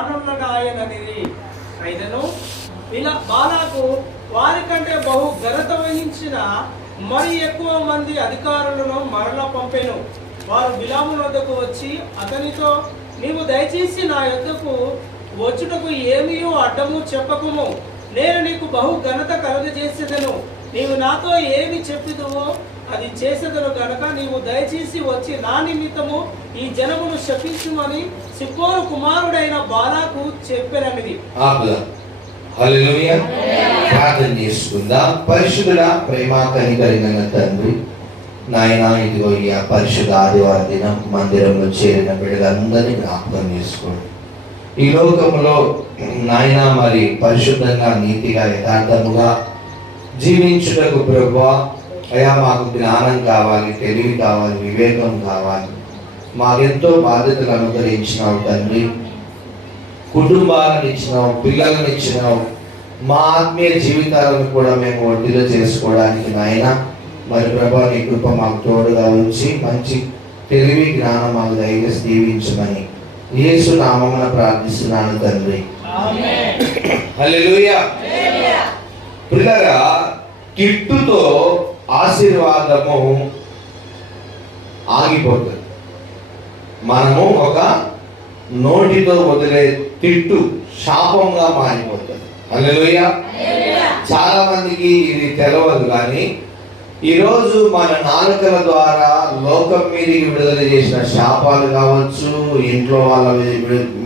ఆయననిది అయినను ఇలా బాలాకు వారికంటే బహు ఘనత వహించిన మరి ఎక్కువ మంది అధికారులను మరలా పంపెను. వారు బిలాము వద్దకు వచ్చి అతనితో, నీవు దయచేసి నా యొద్దకు వచ్చుటకు ఏమీయూ అడ్డము చెప్పకుము, నేను నీకు బహు ఘనత కలుగజేసేదను. నీవు నాతో ఏమి చెప్పిదువో అది చేసేదను గనక నీవు దయచేసి వచ్చి నా నిమిత్తము ఈ జనమును శపించుమని సిప్పోరు కుమారుడైన బాలాకు చెప్పెననిది. హల్లెలూయా. ప్రార్థన చేసుకుందాం. పరిశుద్ధుడా, ప్రేమ కనికరిగిన తండ్రి, నాయనా, ఇదిగో ఈ పరిశుద్ధ ఆదివారం దినం మందిరంలో చేరిన బిడ్డలందరినీ జ్ఞాపకం చేసుకోండి. ఈ లోకంలో నాయనా మరి పరిశుద్ధంగా, నీతిగా, యథార్థముగా జీవించుటకు ప్రభువా అయ్యా మాకు జ్ఞానం కావాలి, తెలివి కావాలి, వివేకం కావాలి. మాకెంతో బాధ్యతలు అనుగ్రహించినావు తండ్రి. కుటుంబాలను ఇచ్చినావు, పిల్లలను ఇచ్చినావు. మా ఆత్మీయ జీవితాలను కూడా మేము వడ్డీలో చేసుకోవడానికి నాయన మరి ప్రభా నీ కృప మాకు తోడుగా ఉంచి మంచి తెలివి, జ్ఞానం మాకు దయచేసి దీవించమని యేసు నామమున ప్రార్థిస్తున్నాను తండ్రి. హల్లెలూయా. ప్రియులారా, కిట్టుతో ఆశీర్వాదము ఆగిపోతుంది. మనము ఒక నోటితో వదిలే తిట్టు శాపంగా మారిపోతుంది. హల్లెలూయా. చాలా మందికి ఇది తెలియదు, కానీ ఈరోజు మన నాలుకల ద్వారా లోకం మీదకి విడుదల చేసిన శాపాలు కావచ్చు, ఇంట్లో వాళ్ళ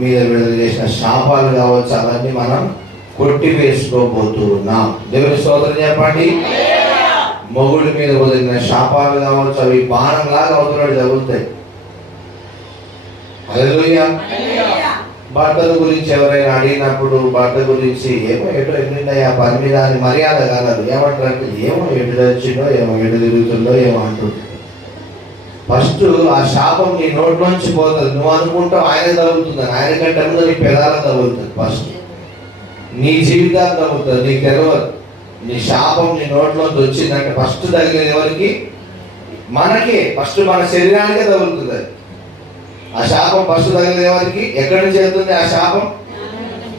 మీద విడుదల చేసిన శాపాలు కావచ్చు, అవన్నీ మనం కొట్టివేసుకోబోతూ ఉన్నాం. దేవుని స్తోత్రం చెప్పండి. మొగుడి మీద వదిలిన శాపాలు కావచ్చు, అవి బాణంలాగా అవతలడు తగులుతాయి. హల్లెలూయా. భర్తల గురించి ఎవరైనా అడిగినప్పుడు భర్త గురించి ఏమో ఎటు ఎట్లుంటాయి ఆ పని మీద అని మర్యాద కాదు. ఏమంటారంటే ఏమో ఎటు వచ్చిందో, ఏమో ఎటు తిరుగుతుందో ఏమో అంటుంది. ఫస్ట్ ఆ శాపం నీ నోట్లోంచి పోతుంది. నువ్వు అనుకుంటావు ఆయన తగులుతుందని, ఆయన కంటే ముందు నీ పెదాలకు తగులుతుంది. ఫస్ట్ నీ జీవితాన్ని తగులుతుంది, నీకు తెలియదు. నీ శాపం నీ నోట్లోంచి వచ్చిందంటే ఫస్ట్ తగిలేది ఎవరికి? మనకే. ఫస్ట్ మన శరీరానికే తగులుతుంది. ఆ శాపం ఫస్ట్ తగిలేది ఎవరికి? ఎక్కడి నుంచి వెళ్తుంది ఆ శాపం?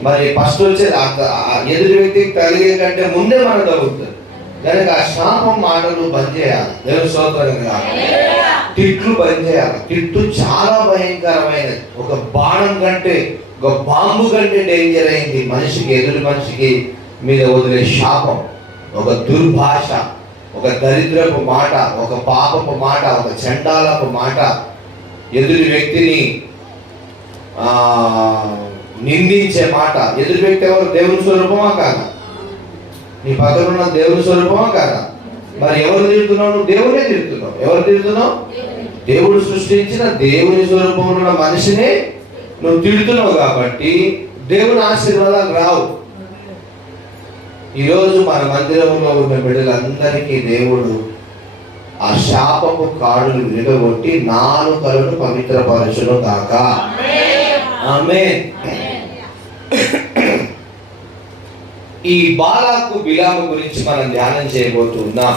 మరి ఫస్ట్ వచ్చేది ఎదుటి వ్యక్తికి తగిలే కంటే ముందే మనకు తగులుతుంది. కనుక ఆ శాపం మాటలు బంద్ చేయాలి. దేవుని స్తోత్రం కాదు, తిట్లు బంద్ చేయాలి. తిట్టు చాలా భయంకరమైనది. ఒక బాణం కంటే, ఒక బాంబు కంటే డేంజర్ అయింది మనిషికి, ఎదుటి మనిషికి మీద వదిలే శాపం. ఒక దుర్భాష, ఒక దరిద్రపు మాట, ఒక పాపపు మాట, ఒక చండాలపు మాట, ఎదుటి వ్యక్తిని నిందించే మాట. ఎదుటి వ్యక్తి ఎవరు? దేవుని స్వరూపమా కాదా? నీ పక్కన ఉన్న దేవుని స్వరూపమా కాదా? మరి ఎవరు తిడుతున్నావు? నువ్వు దేవునే తిడుతున్నావు. ఎవరు తిడుతున్నావు? దేవుడు సృష్టించిన దేవుని స్వరూపంలో ఉన్న మనిషినే నువ్వు తిడుతున్నావు. కాబట్టి దేవుని ఆశీర్వాదాలు రావు. ఈరోజు మన మందిరంలో ఉన్న బిడ్డలందరికీ దేవుడు ఆ శాపపు కాడులు విరగొట్టి నాలుకలను పవిత్రపరచును గాక. ఆమేన్. ఈ బాలాకు బిలాము గురించి మనం ధ్యానం చేయబోతున్నాం.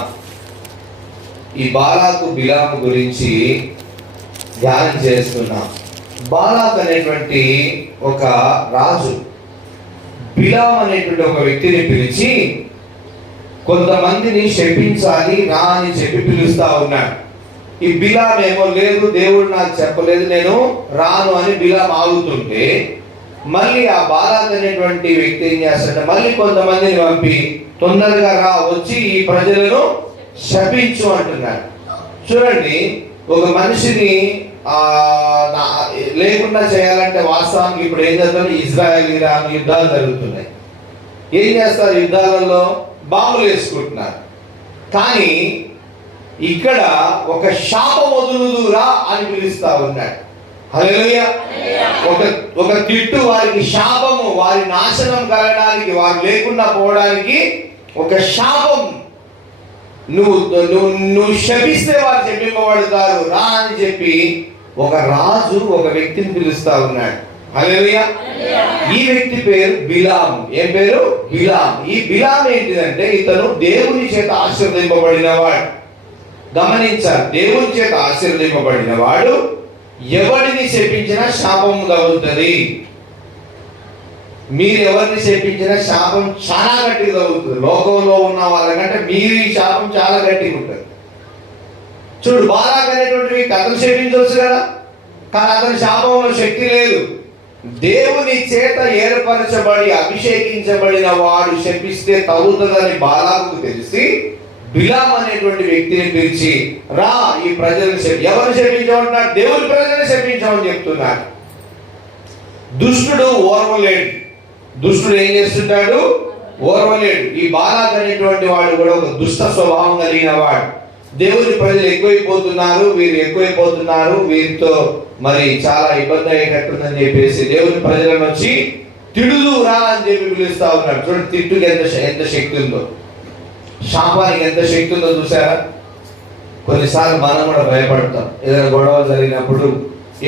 ఈ బాలాకు బిలాము గురించి ధ్యానం చేస్తున్నాం. బాలాక్ అనేటువంటి ఒక రాజు బిలాం అనేటువంటి ఒక వ్యక్తిని పిలిచి కొంతమందిని శపించాలి రా అని చెప్పి పిలుస్తా ఉన్నాడు. ఈ బిలాం ఏమో లేదు, దేవుడు నాకు చెప్పలేదు, నేను రాను అని బిలాం ఆగుతుంటే, మళ్ళీ ఆ బాలాక్ అనేటువంటి వ్యక్తి ఏం చేస్తాడంటే మళ్ళీ కొంతమందిని పంపి తొందరగా రా, వచ్చి ఈ ప్రజలను శపించు అంటున్నాడు. చూడండి, ఒక మనిషిని లేకుండా చేయాలంటే వాస్తవానికి ఇప్పుడు ఏం జరుగుతుంది? ఇజ్రాయెల్, ఇరాన్ యుద్ధాలు జరుగుతున్నాయి. ఏం చేస్తారు? యుద్ధాలలో బాంబులు వేసుకుంటున్నారు. కానీ ఇక్కడ ఒక శాపం వదులుదురా అని పిలుస్తా ఉన్నాడు. హల్లెలూయా. ఒక తిట్టు వారికి శాపము, వారి నాశనం కలగడానికి, వారు లేకుండా పోవడానికి ఒక శాపం. నువ్వు శపిస్తే వారు శపింపబడతారు రా అని చెప్పి ఒక రాజు ఒక వ్యక్తిని పిలుస్తా ఉన్నాడు. హల్లెలూయా. ఈ వ్యక్తి పేరు బిలాము. ఏం పేరు? బిలాం. ఈ బిలాం ఏంటిదంటే ఇతను దేవుని చేత ఆశీర్వదింపబడిన వాడు. గమనించాలి, దేవుని చేత ఆశీర్వదింపబడిన వాడు ఎవరిని శపించినా శాపము తగులుతుంది. మీరు ఎవరిని శపించినా శాపం చాలా గట్టిగా తగులుతుంది. లోకంలో ఉన్న వాళ్ళకంటే మీరు ఈ శాపం చాలా గట్టిగా ఉంటుంది. చూడు, బాలాక్ అనేటువంటి వ్యక్తి అతను శపించవచ్చు కదా, కానీ అతని శాపంలో శక్తి లేదు. దేవుని చేత ఏర్పరచబడి అభిషేకించబడిన వాడు శపిస్తే తగులుతుందని బాలాకుకు తెలిసి బిలాం అనేటువంటి వ్యక్తిని పిలిచి, రా ఈ ప్రజలను ఎవరు శపించమంటున్నారు? దేవుని ప్రజలను శపించమని చెప్తున్నారు. దుష్టుడు ఓర్వలేడు. దుష్టుడు ఏం చేస్తుంటాడు? ఓర్వలేడు. ఈ బాలాక్ అనేటువంటి వాడు కూడా ఒక దుష్ట స్వభావం కలిగిన వాడు. దేవుని ప్రజలు ఎక్కువైపోతున్నారు, వీరు ఎక్కువైపోతున్నారు, వీరితో మరి చాలా ఇబ్బంది అయ్యేటట్టుందని చెప్పేసి దేవుని ప్రజలను వచ్చి తిడుదు రా అని చెప్పి పిలుస్తా ఉన్నాడు. చూడండి, తిట్టుకి ఎంత శక్తి ఉందో, శాపానికి ఎంత శక్తి ఉందో చూసారా? కొన్నిసార్లు మనం కూడా భయపడతాం. ఏదైనా గొడవ జరిగినప్పుడు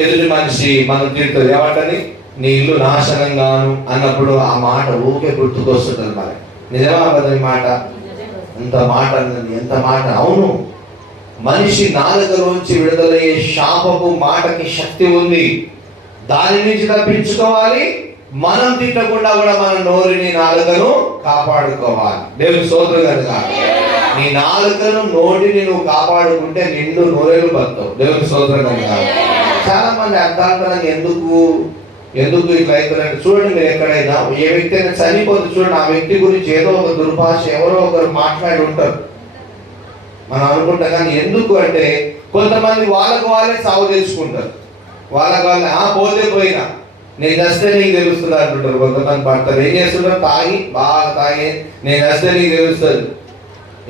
ఎదుటి మనిషి మనం తిడుతుంది, ఏమంటని? నీ ఇల్లు నాశనంగాను అన్నప్పుడు ఆ మాట ఊకే గుర్తుకొస్తుంది మరి. నిజమా అబద్ధం మాట? అంత మాట అన్నది, ఎంత మాట! అవును, మనిషి నాలుకలోంచి విడుదలయ్యే శాపపు మాటకి శక్తి ఉంది. దాని నుంచి తప్పించుకోవాలి. మనం తిట్టకుండా కూడా మన నోరుని నాలుకను కాపాడుకోవాలి. దేవుని స్తోత్రం కనుక నీ నాలుకను నోటిని నువ్వు కాపాడుకుంటే నిండు నోరేలు బతావు. దేవుని స్తోత్రం కనుక చాలా మంది అర్థాంతరంగా ఎందుకు ఇట్లా అవుతారంటే, చూడండి, మీరు ఎక్కడైనా ఏ వ్యక్తి అయినా చనిపోతే చూడండి, ఆ వ్యక్తి గురించి ఏదో ఒక దుర్భాష ఎవరో ఒకరు మాట్లాడి ఉంటారు. మనం అనుకుంటాం, కానీ ఎందుకు అంటే కొంతమంది వాళ్ళకు వాళ్ళే సాగు తెలుసుకుంటారు. వాళ్ళకు వాళ్ళే పోతే పోయినా నేను వస్తే నీకు తెలుస్తుంది అంటుంటారు. కొంతమంది పడతారు, ఏం చేస్తుంటారు? బాగా తాగి నేను వస్తే నీకు తెలుస్తుంది,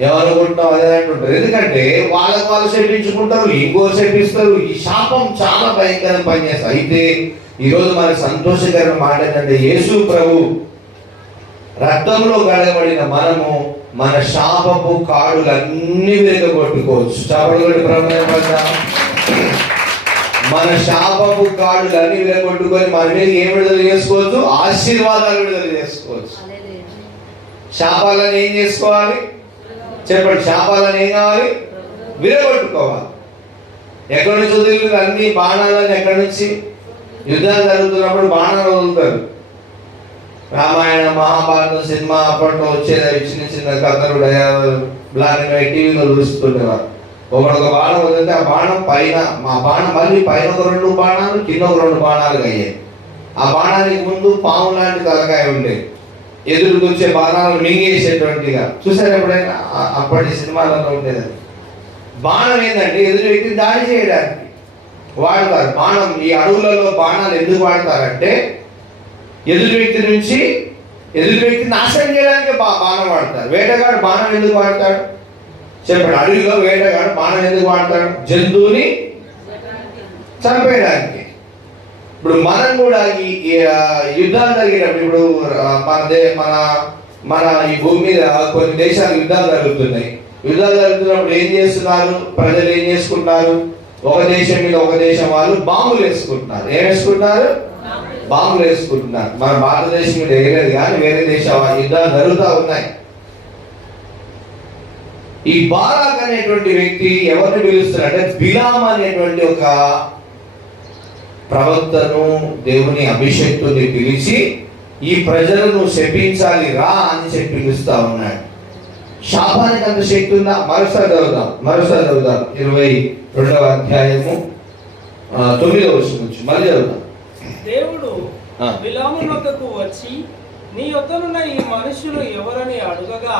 ఏమనుకుంటున్నావు అదే అంటుంటారు. ఎందుకంటే వాళ్ళకు వాళ్ళు శపించుకుంటారు, ఇంకో శపిస్తారు. ఈ శాపం చాలా భయంకరంగా పనిచేస్తారు. అయితే ఈరోజు మన సంతోషకరమైన మాట ఏంటంటే, యేసు ప్రభు రక్తంలో గడబడిన మనము మన శాపపు కాడులన్నీ విరగొట్టుకోవచ్చు. చాపలు మన శాపపు కాడులన్నీ విరగొట్టుకొని మన మీద ఏం విడుదల చేసుకోవచ్చు? ఆశీర్వాదాలు విడుదల చేసుకోవచ్చు. శాపాలను ఏం చేసుకోవాలి? చెప్పండి, శాపాలను ఏం కావాలి? విరగొట్టుకోవాలి. ఎక్కడి నుంచి వదిలి అన్ని బాణాలని ఎక్కడి నుంచి? యుద్ధాలు జరుగుతున్నప్పుడు బాణాలు వదులుతారు. రామాయణ మహాభారతం సినిమా అప్పట్లో వచ్చేది, చిన్న చిన్న కథలు బ్లాక్ అండ్ వైట్ టీవీలో చూస్తుండేవారు. ఒక బాణం వదిలితే ఆ బాణం పైన, మా బాణం మళ్ళీ పైన ఒక 2 బాణాలు, కింద ఒక 2 బాణాలు అయ్యాయి. ఆ బాణానికి ముందు పాము లాంటి తలకాయ ఉండేది, ఎదురుకు వచ్చే బాణాలను మింగేసేటువంటిగా చూసారు ఎప్పుడైనా? అప్పటి సినిమాలలో ఉండేది. బాణం ఏంటంటే ఎదురు వ్యక్తిని దాడి చేయడానికి వాడతారు. బాణం, ఈ అడవులలో బాణాలు ఎందుకు వాడతారంటే ఎదురు వ్యక్తి నాశనం చేయడానికి బాణం వాడతారు. వేటగాడు బాణం ఎందుకు వాడతాడు? చెప్పండి, అడవిలో వేటగాడు బాణం ఎందుకు వాడతాడు? జంతువుని చంపేయడానికి. ఇప్పుడు మనం కూడా ఈ యుద్ధాలు జరిగేటప్పుడు, ఇప్పుడు మన ఈ భూమి మీద కొన్ని దేశాలు యుద్ధాలు జరుగుతున్నాయి. యుద్ధాలు జరుగుతున్నప్పుడు ఏం చేస్తున్నారు? ప్రజలు ఏం చేసుకుంటున్నారు? ఒక దేశం మీద ఒక దేశం వాళ్ళు బాంబులు వేసుకుంటున్నారు. ఏం వేసుకుంటున్నారు? బాంబులు వేసుకుంటున్నారు. మన భారతదేశం మీద వేయలేదు, కానీ వేరే దేశాల యుద్ధాలు జరుగుతూ ఉన్నాయి. ఈ బాలాక్ అనేటువంటి వ్యక్తి ఎవరిని పిలుస్తున్నారంటే, బిలాం అనేటువంటి ఒక ప్రవక్తను, దేవుని అభిషేక్తుని పిలిచి ఈ ప్రజలను శపించాలి రా అని చెప్పి పిలుస్తా ఉన్నాడు. శాపానికి అంత శక్తి ఉందా? మరోసారి చదువుదాం 22వ అధ్యాయము 9వ వచనం నుంచి మళ్ళీ చదువుదాం. దేవుడు బిలాము వద్దకు వచ్చి, నీ యొద్దనున్న ఈ మనుషులు ఎవరని అడుగగా,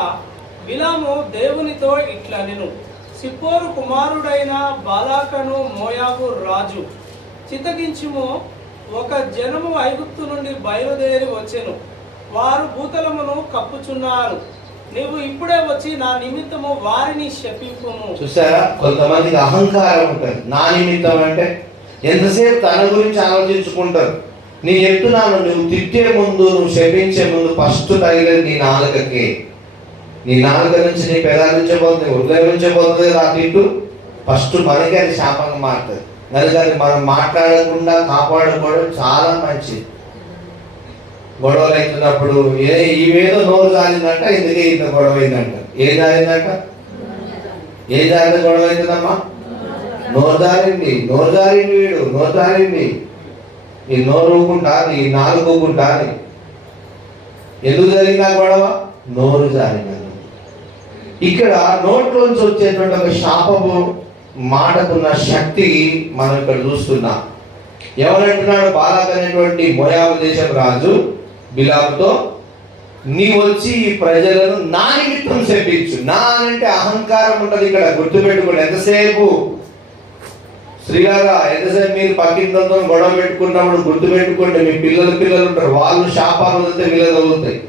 బిలాము దేవునితో ఇట్లనెను, సిప్పోరు కుమారుడైన బాలాకను మోయాబు రాజు చిత్తగించుము, ఒక జనము ఐగుప్తు నుండి బయలుదేరి వచ్చెను, వారు భూతలమును కప్పుచున్నారు, నీవు ఇప్పుడే వచ్చి నా నిమిత్తము వారిని శపింపుము. చూసారా, కొంతమందికి అహంకారం ఉంటుంది. నా నిమిత్తం అంటే ఎంతసేపు తన గురించి ఆలోచించుకుంటారు. నేను చెప్తున్నాను, నువ్వు తిట్టే ముందు, నువ్వు శపించే ముందు ఫస్ట్ తగిలేదు నీ నాలుకకి. నీ నాలుక నుంచి, నీ పెదాల నుంచే పోతుంది, హృదయం నుంచే పోతుంది ఆ తిట్టు. ఫస్ట్ మనకి అది శాపంగా మారుతుంది. కనుక మనం మాట్లాడకుండా కాపాడుకోవడం చాలా మంచిది. గొడవలు అవుతున్నప్పుడు ఇవేదో నోరు జారిందంట, ఎందుకే ఇంత గొడవ అయిందంట. ఏం జారిందంట? ఏం జారిన గొడవ అవుతుందమ్మా? నోరు జారింది. వీడు నోరు జారింది. ఈ నోరు ఊకుంటా, ఈ నాలుగు ఊకుంటా. ఎందుకు జరిగిందా గొడవ? నోరు జారిన. ఇక్కడ నోట్లోంచి వచ్చేటువంటి ఒక శాపము మాటకున్న శక్తి మనం ఇక్కడ చూస్తున్నాం. ఎవరంటున్నాడు? బాలాక్ అనేటువంటి మోయాబు దేశం రాజు బిలాముతో, నీ వచ్చి ఈ ప్రజలను నా నిమిత్తం శపించు. నా అంటే అహంకారం ఉంటుంది ఇక్కడ, గుర్తుపెట్టుకోండి. ఎంతసేపు శ్రీగారా, ఎంతసేపు మీరు పక్కింతో గొడవ పెట్టుకున్నప్పుడు గుర్తుపెట్టుకోండి, మీ పిల్లలు ఉంటారు, వాళ్ళు శాపాలు వదిలితే వీళ్ళు తగులుతాయి.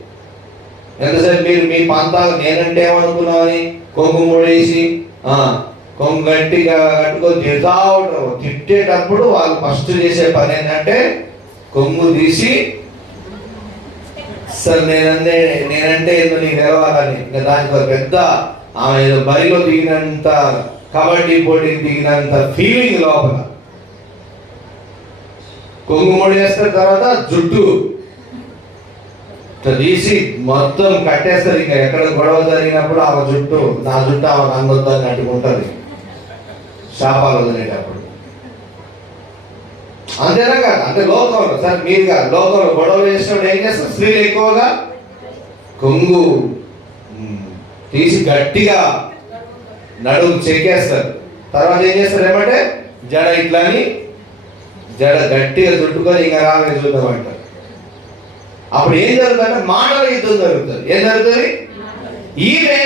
ఎంతసేపు మీరు మీ పంతాలు నేనంటే ఏమనుకున్నామని కొంగు ముడేసి కొంగు గట్టిగా కట్టుకొని తిడతా ఉంటారు. తిట్టేటప్పుడు వాళ్ళు ఫస్ట్ చేసే పని ఏంటంటే కొంగు తీసి, సార్ నేనంటే ఏదో నీకు తెలవాలని, ఇంకా దానికి ఒక పెద్ద ఆమె ఏదో బరిలో దిగినంత, కబడ్డీ పోటీకి దిగినంత ఫీలింగ్ లోపల కొంగు ముడేస్తారు. తర్వాత జుట్టు తీసి మొత్తం కట్టేస్తారు. ఇంకా ఎక్కడ గొడవ జరిగినప్పుడు ఆమె జుట్టు, నా జుట్టు ఆమె అందొద్దని అట్టుకుంటుంది శాపాలు వదిలేటప్పుడు. అంతేనా కాదు? అంటే లోకంలో, సార్ మీరు కాదు, లోకంలో గొడవ చేసినప్పుడు ఏం చేస్తారు? స్త్రీలు ఎక్కువగా కొంగు తీసి గట్టిగా నడుము చెక్కేస్తారు. తర్వాత ఏం చేస్తారు? ఏమంటే జడ ఇట్లా అని జడ గట్టిగా చుట్టుకొని ఇంకా రామే చూద్దామంటారు. అప్పుడు ఏం జరుగుతుందంటే మాటల యుద్ధం జరుగుతుంది. ఏం జరుగుతుంది? ఈమె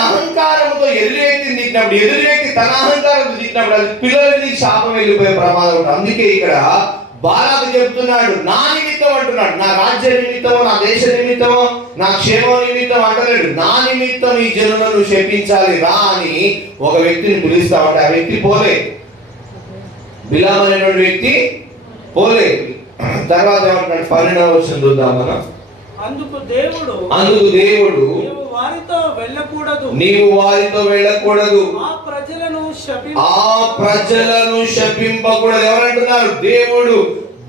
అహంకారంతో ఎదురు వ్యక్తిని తిట్టినప్పుడు, ఎదురు వ్యక్తి తన అహంకారంతో తిట్టినప్పుడు అది పిల్లలకి శాపం వెళ్ళిపోయే ప్రమాదం ఉంటుంది. అందుకే ఇక్కడ బాలాకు చెప్తున్నాడు, నా నిమిత్తం అంటున్నాడు. నా రాజ్య నిమిత్తమో, నా దేశ నిమిత్తమో, నా క్షేమం నిమిత్తం అంటలేడు. నా నిమిత్తం ఈ జనులను శపించాలి రా అని ఒక వ్యక్తిని పిలుస్తా ఉంటే ఆ వ్యక్తి పోలే. బిలాము అనేటువంటి వ్యక్తి పోలే. తర్వాత ఏమంటున్నాడు? 12వ వచనం చూద్దాం మనం. అందుకు దేవుడు నీవు వారితో వెళ్ళకూడదు, ఆ ప్రజలను శపింపకూడదు. ఎవరంటున్నారు? దేవుడు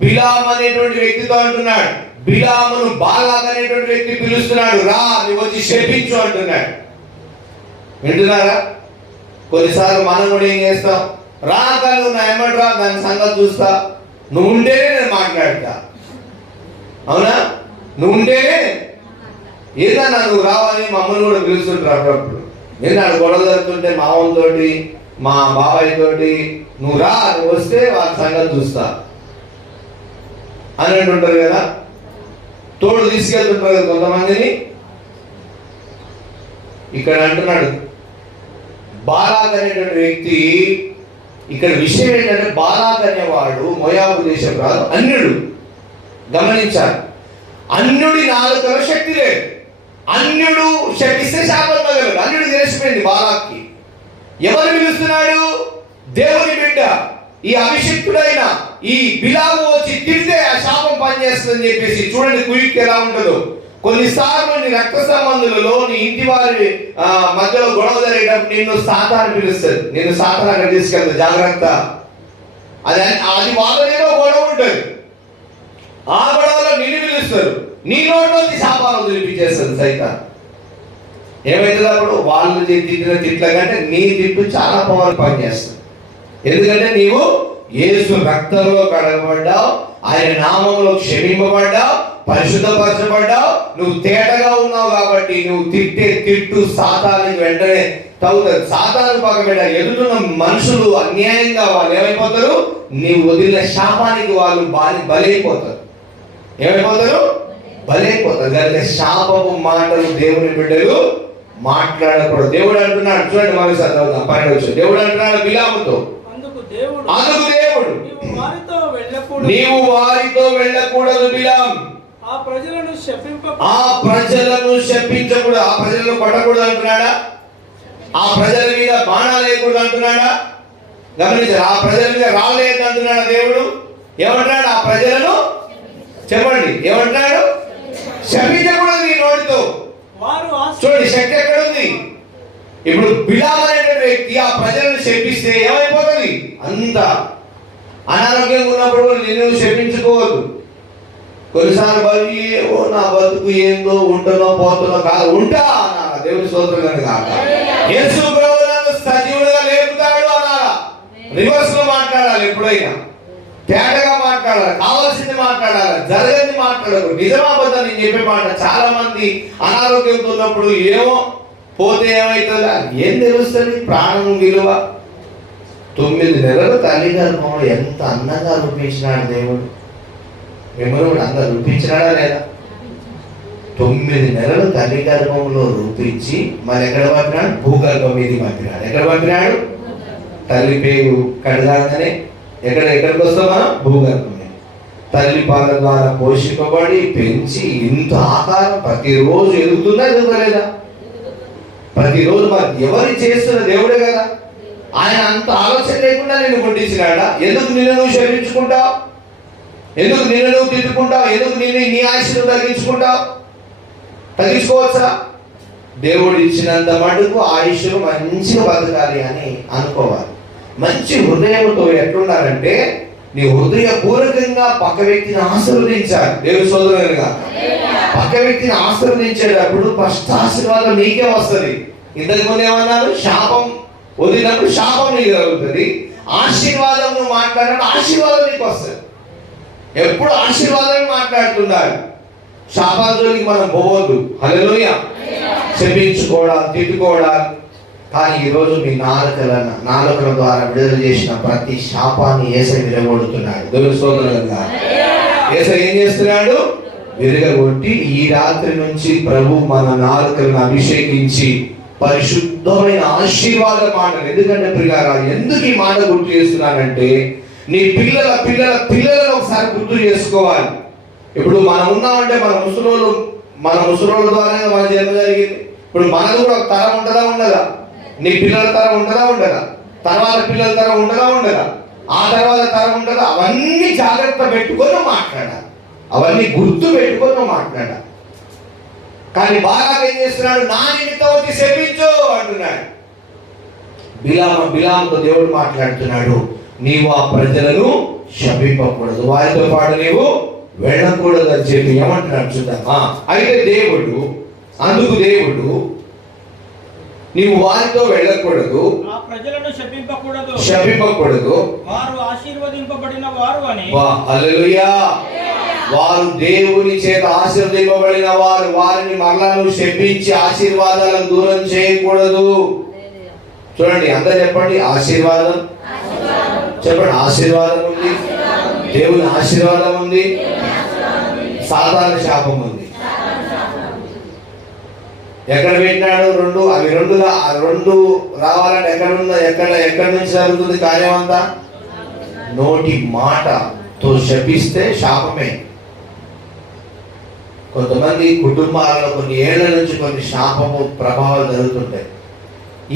బిలాము అనేటువంటి వ్యక్తితో అంటున్నాడు. బిలామును బాలాక్ అనేటువంటి వ్యక్తి పిలుస్తున్నాడు, రా నువ్వు వచ్చి శపించు అంటున్నాడు. వింటున్నారా? కొన్నిసార్లు మనం కూడా ఏం చేస్తాం? రా కాదు, నా ఏమంటరా, దాని సంగతి చూస్తా, నువ్వు ఉంటేనే నేను మాట్లాడతా. అవునా? నువ్వు ఉంటేనే ఏదన్నా నువ్వు రావాలి. మమ్మల్ని కూడా పిలుస్తుంటారు అప్పుడప్పుడు. నేను అక్కడ గొడవ జరుగుతుంటే మామూలుతోటి, మా బాబాయ్ తోటి, నువ్వు రా, నువ్వు వస్తే వాళ్ళ సంగతి చూస్తా అని అంటుంటారు కదా. తోడు తీసుకెళ్తుంటారు కదా కొంతమందిని. ఇక్కడ అంటున్నాడు బాలాక్ అనేటువంటి వ్యక్తి. ఇక్కడ విషయం ఏంటంటే బాలాక్ అనేవాడు మోయాబు దేశం రాదు, అన్యుడు. గమనించాలి, అన్యుడి నాలుకల శక్తి లేదు. అన్యుడు శక్తిస్తే శాపం తగలదు. అన్యుడు తెలిసిపోయింది బాలాక్కి. ఎవరు పిలుస్తున్నాడు? దేవుని బిడ్డ, ఈ అభిషిక్తుడైన ఈ బిలాము వచ్చి తిరిగితే ఆ శాపం పనిచేస్తుందని చెప్పేసి. చూడండి కుయుక్తి ఎలా ఉంటుందో. కొన్నిసార్లు నీ రక్త సంబంధులలో, నీ ఇంటి వారి మధ్యలో గొడవ జరిగేటప్పుడు నిన్ను సాతాను పిలుస్తుంది. నిన్ను సాతాను అక్కడ తీసుకెళ్తుంది, జాగ్రత్త. అది వాళ్ళనేదో గొడవ ఉంటుంది. ఆ గొడవలో నిన్ను పిలుస్తారు. నీ నోట్లోంచి శాపాలు వదిలిపించేస్తుంది సైతాన్. ఏమైతుంది అప్పుడు? వాళ్ళు తిట్టిన తిట్ల కంటే నీ తిట్టు చాలా పవర్ పనిచేస్తుంది. ఎందుకంటే నీవు యేసు రక్తంలో కడగబడ్డావు, ఆయన నామంలో క్షమింపబడ్డావు, పరిశుద్ధపరచబడ్డావు, నువ్వు తేటగా ఉన్నావు. కాబట్టి నువ్వు తిట్టే తిట్టు సాతానికి వెంటనే తగ్గుతుంది. సాతాను పక్కన ఎదురున్న మనుషులు అన్యాయంగా వాళ్ళు ఏమైపోతారు? నీవు వదిలిన శాపానికి వాళ్ళు బలైపోతారు. ఏమైపోతారు? బలైపోతారు. కనుక శాపపు మాటలు దేవుని బిడ్డలు మాట్లాడకూడదు. దేవుడు అంటున్నాడు, చూడండి మరోసారి చదువుదాం 12వ వచనం. దేవుడు అంటున్నాడు బిలాముతో, అందుకు దేవుడు నీవు వారితో వెళ్ళకూడదు బిలాం, ఆ ప్రజలను శపించకూడదు. ఆ ప్రజలను కొట్టకూడదు అంటున్నాడా? ఆ ప్రజల మీద బాణాలు వేయకూడదు అంటున్నాడా? గమనించారు, ఆ ప్రజల మీద రాలేదు అంటున్నాడా దేవుడు? ఏమంటున్నాడు? ఆ ప్రజలను చెప్పండి, ఏమంటున్నాడు? శపించకూడదు నీ నోటితో. చూడండి శక్తి ఎక్కడుంది? ఇప్పుడు బిలాము అనేటువంటి వ్యక్తి ఆ ప్రజలను శపిస్తే ఏమైపోతుంది? అంత అనారోగ్యంగా ఉన్నప్పుడు నేను శపించుకోవద్దు. కొన్నిసార్లు ఏవో నా బతుకు ఏందో, ఉంటున్నా పోతున్నా కాదు, ఉంటా అన్నారా? దేవుని స్తోత్రం కాక. యేసు ప్రభువు నన్ను సజీవుడిగా లేపుతాడు అన్నారా? రివర్స్ లో మాట్లాడాలి ఎప్పుడైనా. తేటగా మాట్లాడాలి, కావాల్సింది మాట్లాడాలి, జరగని మాట్లాడదు. నిజమాబద్ధాలు నేను చెప్పే మాట. చాలా మంది అనారోగ్యంతో ఉన్నప్పుడు ఏమో పోతే ఏమవుతుందా ఏం తెలుస్తుంది ప్రాణం విలువ. 9 నెలలు తల్లి గర్భంలో ఎంత అందంగా రూపించినాడు దేవుడు. మిమ్మల్ని కూడా అందంగా రూపించినాడా లేదా? 9 నెలలు తల్లి గర్భంలో రూపించి మరి ఎక్కడ పంపినాడు? భూగర్భం మీది పంపినాడు. ఎక్కడ పంపినాడు? తల్లి పేరు కడగానే ఎక్కడికి వస్తాం మనం? భూగర్భం. తల్లి పాల ద్వారా పోషింపబడి పెంచి ఇంత ఆకారం ప్రతిరోజు ఎదుగుతుందా ఎదుగుతలేదా? ప్రతిరోజు మరి ఎవరు చేస్తున్న దేవుడే కదా. ఆయన అంత ఆలోచన లేకుండా నిన్ను పుట్టించినాడా? ఎందుకు నిన్ను నువ్వు శపించుకుంటావు? ఎందుకు నిన్ను నువ్వు తిట్టుకుంటావు? ఎందుకు నీ ఆశను తగ్గించుకోవచ్చా? దేవుడు ఇచ్చినంత మటుకు ఆయుష్ను మంచిగా బతకాలి అని అనుకోవాలి. మంచి హృదయంతో ఎట్లుండాలంటే నీ హృదయపూర్వకంగా పక్క వ్యక్తిని ఆశీర్వదించాలి. దేవుని సోదరులుగా పక్క వ్యక్తిని ఆశీర్వదించేటప్పుడు ఫస్ట్ ఆశీర్వాదం నీకే వస్తుంది. ఇంతకు ముందు ఏమన్నారు? శాపం వదిలినప్పుడు శాపం నీకు కలుగుతుంది. ఆశీర్వాదం నువ్వు మాట్లాడినప్పుడు ఆశీర్వాదం నీకు వస్తుంది. ఎప్పుడు ఆశీర్వాదం మాట్లాడుతున్నారు. శాపాలకి మనం పోవద్దు. హల్లెలూయా. శపించుకోవడాలు, తిట్టుకోవడాలు. కానీ ఈరోజు మీ నాలుకల ద్వారా విడుదల చేసిన ప్రతి శాపాన్ని యేసయ్య విరగొడుతున్నాడు. దేవుని స్తోత్రం. యేసయ్య ఏం చేస్తున్నాడు? విరగొట్టి ఈ రాత్రి నుంచి ప్రభు మన నాలుకలను అభిషేకించి పరిశుద్ధమైన ఆశీర్వాద మాటలు. ఎందుకంటే ప్రియులారా, ఎందుకు ఈ మాట గుర్తు చేస్తున్నానంటే నీ పిల్లలను ఒకసారి గుర్తు చేసుకోవాలి. ఇప్పుడు మనం ఉన్నామంటే మన ముసలోళ్ళ ద్వారా మన జన్మ జరిగింది. ఇప్పుడు మనకు కూడా ఒక తరం ఉంటుందా ఉండదా? నీ పిల్లల తరం ఉంటుందా ఉండదా? తర్వాత పిల్లల తరం ఉంటుందా ఉండదా? ఆ తర్వాత తరం ఉంటుందా? అవన్నీ జాగ్రత్త పెట్టుకొని మాట్లాడాలి. అవన్నీ గుర్తు పెట్టుకొని మాట్లాడాలి. కానీ బాగా ఏం చేస్తున్నాడు? నా నిమిత్తం వచ్చి శపించు అంటున్నాడు. బిలాముతో దేవుడు మాట్లాడుతున్నాడు. నీవు ఆ ప్రజలను శపింపకూడదు, వారితో పాటు నీవు వెళ్ళకూడదు అని చెప్పి ఏమంటున్నాడు చూద్దామా. అయితే అందుకు దేవుడు నీవు వారితో వెళ్ళకూడదు, ఆ ప్రజలను శపింపకూడదు, వారు ఆశీర్వదింపబడిన వారు అని. హల్లెలూయా. వారు దేవుని చేత ఆశీర్వదింపబడిన వారు. వారిని మరలా నువ్వు శపించి ఆశీర్వాదాలను దూరం చేయకూడదు. చూడండి, అందరూ చెప్పండి ఆశీర్వాదం. చెప్పండి ఆశీర్వాదం ఉంది, దేవుని ఆశీర్వాదం ఉంది, సాధారణ శాపం ఉంది. ఎక్కడ పెట్టినాడు? అవి రెండు రావాలంటే ఎక్కడి నుంచి జరుగుతుంది కార్యం అంతా? నోటి మాటతో శపిస్తే శాపమే. కొంతమంది కుటుంబాలలో కొన్ని ఏళ్ల నుంచి కొన్ని శాపము ప్రభావాలు జరుగుతుంటాయి.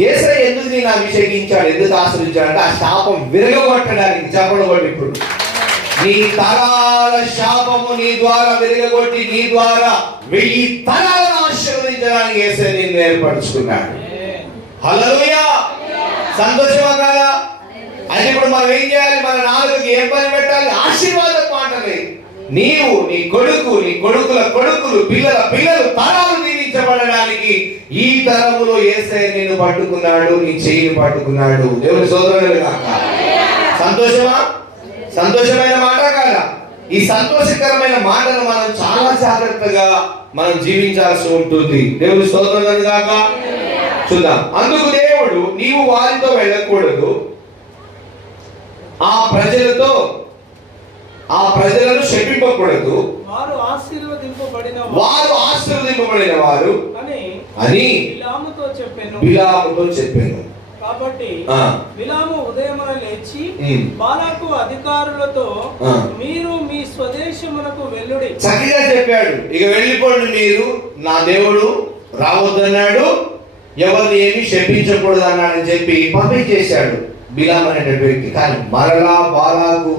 యేసయ్య ఎందుకు నేను అభిషేకించాడు, ఎందుకు ఆశ్రయించాడు? ఆ శాపం విరగొట్టడానికి. చెప్పడం ఇప్పుడు నీ తరాల శాపము నీ ద్వారా విరగొట్టి నీ ద్వారా 1000 తరాలను ఆశీర్వదించడానికి యేసయ్య నిన్ను ఏర్పరచుకున్నాడు. హల్లెలూయా. సంతోషమా కాదా? అది ఇప్పుడు మనం ఏం చేయాలి? మన నాలుగుకి ఏం పని పెట్టాలి? ఆశీర్వాద మాటలే. నీవు, నీ కొడుకుల కొడుకులు, పిల్లలు తరాలు దీవించబడడానికి ఈ తరములో యేసయ్య నిన్ను పట్టుకున్నాడు, నీ చెయ్యిని పట్టుకున్నాడు. దేవుని సోదరులు కాక సంతోషమైన మాట కాదా? ఈ సంతోషకరమైన మాటను మనం చాలా జాగ్రత్తగా మనం జీవించాల్సి ఉంటుంది. దేవుని స్తోత్రం కాక. చూద్దాం. అందుకు దేవుడు నీవు వారితో వెళ్ళకూడదు, ఆ ప్రజలను శపింపకూడదు, వారు ఆశీర్వదింపబడిన వారు అని బిలాముతో చెప్పాను. కాబట్టి బిలాము ఉదయమున లేచి బాలాకు అధికారులతో మీరు మీ స్వదేశమునకు వెళ్ళుడి. చక్కగా చెప్పాడు. ఇక వెళ్ళిపోండి, మీరు నా దేవుడు రావద్దన్నాడు, ఎవరిని ఏమి శపించకూడదు అన్నాడని చెప్పి పంపించేశాడు బిలాము అనే వ్యక్తి. కానీ మరలా బాలాకు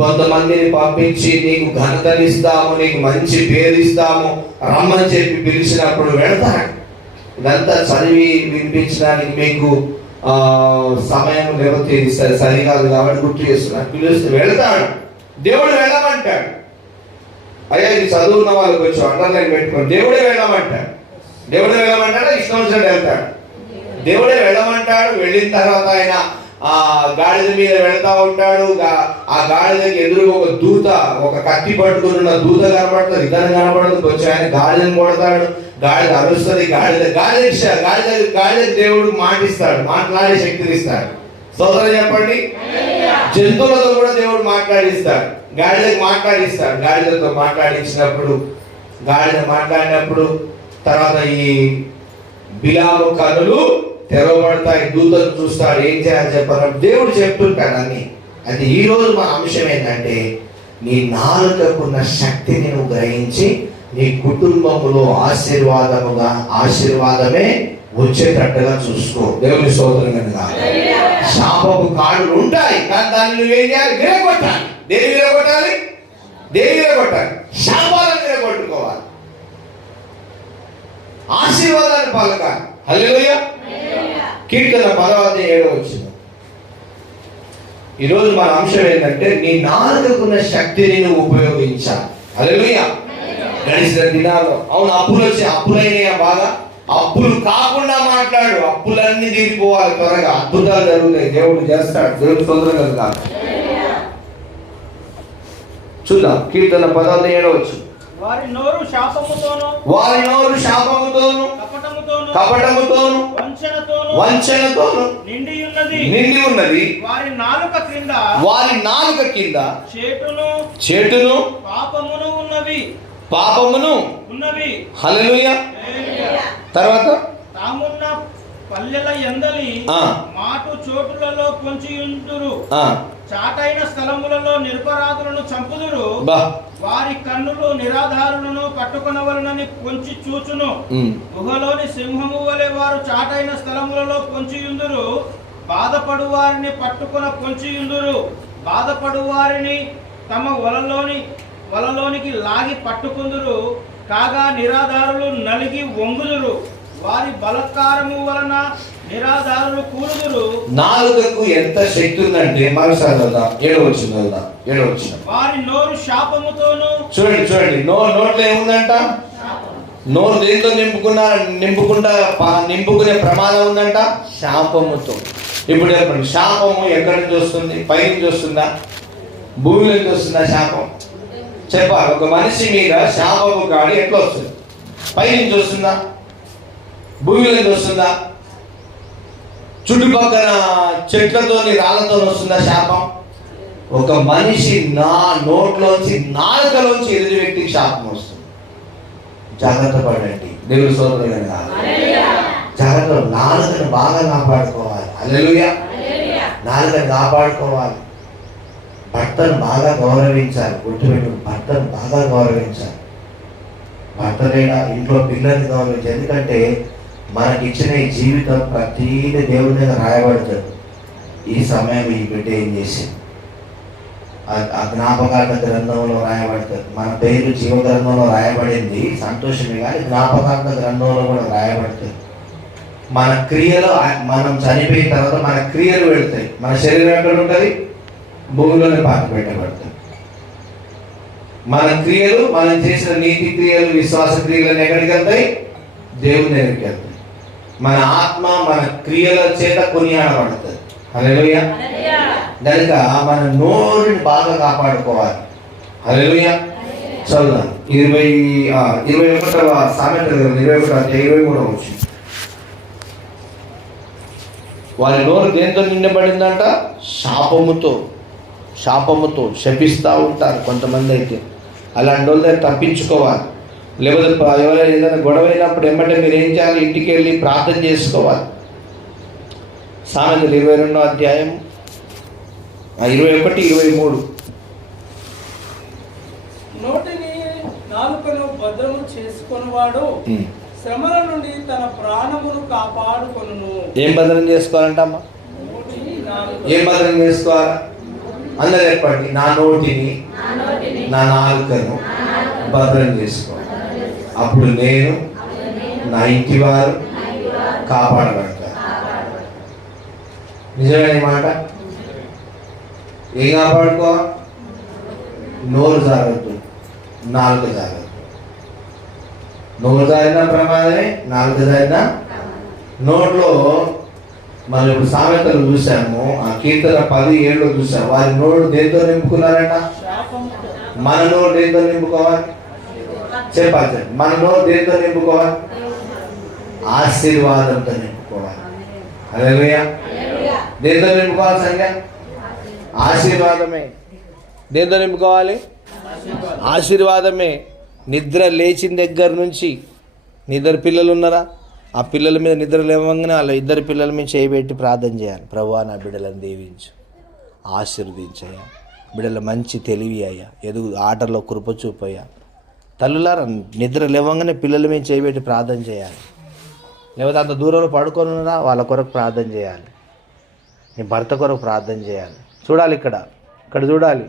కొంతమందిని పంపించి నీకు ఘనతనిస్తాము, నీకు మంచి పేరు ఇస్తాము రమ్మని చెప్పి పిలిచినప్పుడు వెళతాడు. ఇదంతా చదివి వినిపించడానికి మీకు సమయం లేకపోతే సరికాదు కాబట్టి గుర్తు చేస్తున్నాడు. పిలిస్తే వెళతాడు. దేవుడు వెళ్ళమంటాడు. అయ్యా ఇది చదువున్న వాళ్ళకి వచ్చి అండర్లైన్ పెట్టుకోండి. దేవుడే వెళ్ళమంటాడు. ఇష్టం వచ్చినట్టు వెళ్తాడు. దేవుడే వెళ్ళమంటాడు. వెళ్ళిన తర్వాత ఆయన ఆ గాడిద మీద వెళ్తా ఉంటాడు. ఆ గాడిదకి ఎదురుగా ఒక దూత, ఒక కత్తి పట్టుకుని ఉన్న దూత కనబడుతుంది, ఇతను కనబడుతుంది. కొంచెం ఆయన గాడిదని కొడతాడు, గాడిద అరుస్తుంది. గాడిదకి దేవుడు మాటిస్తాడు, మాట్లాడే శక్తిని ఇస్తాడు. సోదరు చెప్పండి. జంతువులతో కూడా దేవుడు మాట్లాడిస్తాడు, గాడిదకి మాట్లాడిస్తాడు. గాడిదతో మాట్లాడినప్పుడు తర్వాత ఈ బిలాము కన్నులు తెరవబడతాయి, దూతను చూస్తాడు. ఏం చేయాలని చెప్పారు దేవుడు చెప్తుంటాడు అన్ని. అది ఈ రోజు మన అంశం ఏంటంటే, నీ నాలుకకున్న శక్తిని నువ్వు గ్రహించి నీ కుటుంబంలో ఆశీర్వాదమే వచ్చేటట్టుగా చూసుకో. దేవుని స్తోత్రం కనుక. శాపపు కాడులు ఉంటాయి, కానీ దాన్ని నువ్వు ఏం చేయాలి? విరగొట్టాలి. దేని విరగొట్టాలి? శాపాలను విరగొట్టుకోవాలి, ఆశీర్వాదాన్ని పలకాలి. హల్లెలూయా. కీర్తన 10:7 ఈరోజు మన అంశం ఏంటంటే, నీ నాలుకకున్న శక్తిని నువ్వు ఉపయోగించాలి. హల్లెలూయా. గడిచిన దినాల్లో అప్పులైనయా? బాగా అప్పులు కాకుండా మాట్లాడు. అప్పులన్నీ తీరిపోవాలి, త్వరగా అద్భుతాలు జరుగుతాయి, దేవుడు చేస్తాడు. దేవుడు స్తోత్రం కాదు. చూద్దాం కీర్తన 10:7. వారి నోరు శాపముతోను కపటముతోను వంచనతోను నిండి ఉన్నది. వారి నాలుక కింద చేటును పాపమును ఉన్నవి. హల్లెలూయా. తర్వాత తామున్న పల్లెల యందలి మాటు చోటులలో పొంచియుందురు, చాటైన స్థలములలో నిరపరాధులను చంపుదురు. వారి కన్నులు నిరాధారులను పట్టుకొనవలనని పొంచి చూచును. గుహలోని సింహము వలె వారు చాటైన స్థలములలో పొంచియుందురు. బాధపడు వారిని పట్టుకొన పొంచియుందురు. బాధపడు వారిని తమ వలలోనికి లాగి పట్టుకుందురు. కాగా నిరాధారులు నలిగి వంగుదురు. వారి బలత్కారము వలన నిరాధారులు కూలుదురు. నాలుకకు ఎంత శక్తి ఉందంటే, మరోసారి 7వ వచనం. వారి నోరు శాపముతోను. చూడండి నోట్లో ఏముందంట? నోరు దేంతో నింపుకునే ప్రమాదం ఉందంట? శాపముతో. ఇప్పుడు చెప్పండి, శాపము ఎక్కడి నుంచి వస్తుంది? పై నుంచి వస్తుందా? భూమి నుంచి వస్తుందా శాపం? చెప్పాలి. ఒక మనిషి మీద శాపము గాడి ఎట్లా వస్తుంది? పై నుంచి వస్తుందా? భూమి నుంచి వస్తుందా? చుట్టుపక్కల చెట్లతోని రాళ్లతో వస్తుందా శాపం? ఒక మనిషి నోట్లోంచి నాలుకలోంచి ఎదుటి వ్యక్తికి శాపం వస్తుంది. జాగ్రత్త పడండి. దేవుని స్తోత్రం. జాగ్రత్త. నాలుకను బాగా కాపాడుకోవాలి. హల్లెలూయా. నాలుకను కాపాడుకోవాలి. భర్తను బాగా గౌరవించాలి. గుర్తుపెట్టు, భర్తను బాగా గౌరవించాలి. భర్త లేడా ఇంట్లో పిల్లల్ని గౌరవించాలి. ఎందుకంటే మనకిచ్చిన ఈ జీవితం ప్రతీది దేవుడి మీద రాయబడుతుంది. ఈ సమయం ఈ బిడ్డ ఏం చేసింది, ఆ జ్ఞాపకార్థ గ్రంథంలో రాయబడుతుంది. మన పేరు జీవ గ్రంథంలో రాయబడింది, సంతోషమే, కానీ జ్ఞాపకార్థ గ్రంథంలో కూడా రాయబడుతుంది. మన క్రియలు, మనం చనిపోయిన తర్వాత మన క్రియలు పెడతాయి. మన శరీరం ఎక్కడ ఉంటుంది? భూమిలోనే పాతి పెట్టబడుతుంది. మన క్రియలు, మనం చేసిన నీతి క్రియలు, విశ్వాస క్రియలు ఎక్కడికి వెళ్తాయి? దేవుని దగ్గరికి వెళ్తాయి. మన ఆత్మ మన క్రియల చేత కొనియాడబడుతుంది. హల్లెలూయా. కనుక మన నోరుని బాగా కాపాడుకోవాలి. హల్లెలూయా. చదువుదాం 21వ సామెతలు 21-23 వచ్చింది. వారి నోరు దేంతో నిండబడిందంట? శాపముతో శపిస్తూ ఉంటారు కొంతమంది. అయితే అలాంటి వాళ్ళ దగ్గర తప్పించుకోవాలి. లేకపోతే ఎవరైనా ఏదైనా గొడవ అయినప్పుడు ఏమంటే మీరు ఏం చేయాలి? ఇంటికి వెళ్ళి ప్రార్థన చేసుకోవాలి. సామెతలు 22వ అధ్యాయం 21-23. నోటిని నాలుకను భద్రము చేసుకొనివాడు శ్రమల నుండి తన ప్రాణమును కాపాడుకొనును. ఏం భద్రం చేసుకోవాలంటమ్మా? ఏం భద్రం చేసుకోవాలా? అందరూ చెప్పండి. నా నోటిని, నా నాలుకను భద్రం చేసుకోవాలి. అప్పుడు నేను, నా ఇంటి వారు కాపాడబడతారు. నిజమైన మాట. ఏం కాపాడుకోవాలి? నోరు జాగ్రత్త, నాలుక జాగ్రత్త. నోరు జారిన ప్రమాదమే, నాలుక జారిన. నోట్లో మనం ఇప్పుడు సామెతలు చూసాము, ఆ కీర్తన 10:7 చూసాము. వారి నోరు దేంతో నింపుకున్నారంట? మన నోరు దేంతో నింపుకోవాలి? చెప్పాలి. మన నోరు దేంతో నింపుకోవాలి? ఆశీర్వాదంతో నింపుకోవాలి. హల్లెలూయా. దేంతో నింపుకోవాలి సంఖ్య? ఆశీర్వాదమే. దేంతో నింపుకోవాలి? ఆశీర్వాదమే. నిద్ర లేచిన దగ్గర నుంచి, ఇద్దరు పిల్లలు ఉన్నారా? ఆ పిల్లల మీద నిద్ర లేవగానే వాళ్ళ ఇద్దరు పిల్లల మీద చేయబెట్టి ప్రార్థన చేయాలి. ప్రభువా నా బిడ్డలను దీవించు, ఆశీర్వదించయ్యా, బిడ్డల మంచి తెలివి అయ్యా, ఎదుగు ఆటల్లో కృప చూపయ్యా. తల్లులారా, నిద్ర లేవగానే పిల్లల మీద చేయబెట్టి ప్రార్థన చేయాలి. లేకపోతే అంత దూరంలో పడుకొని ఉన్నారా, వాళ్ళ కొరకు ప్రార్థన చేయాలి. నీ భర్త కొరకు ప్రార్థన చేయాలి. చూడాలి, ఇక్కడ చూడాలి.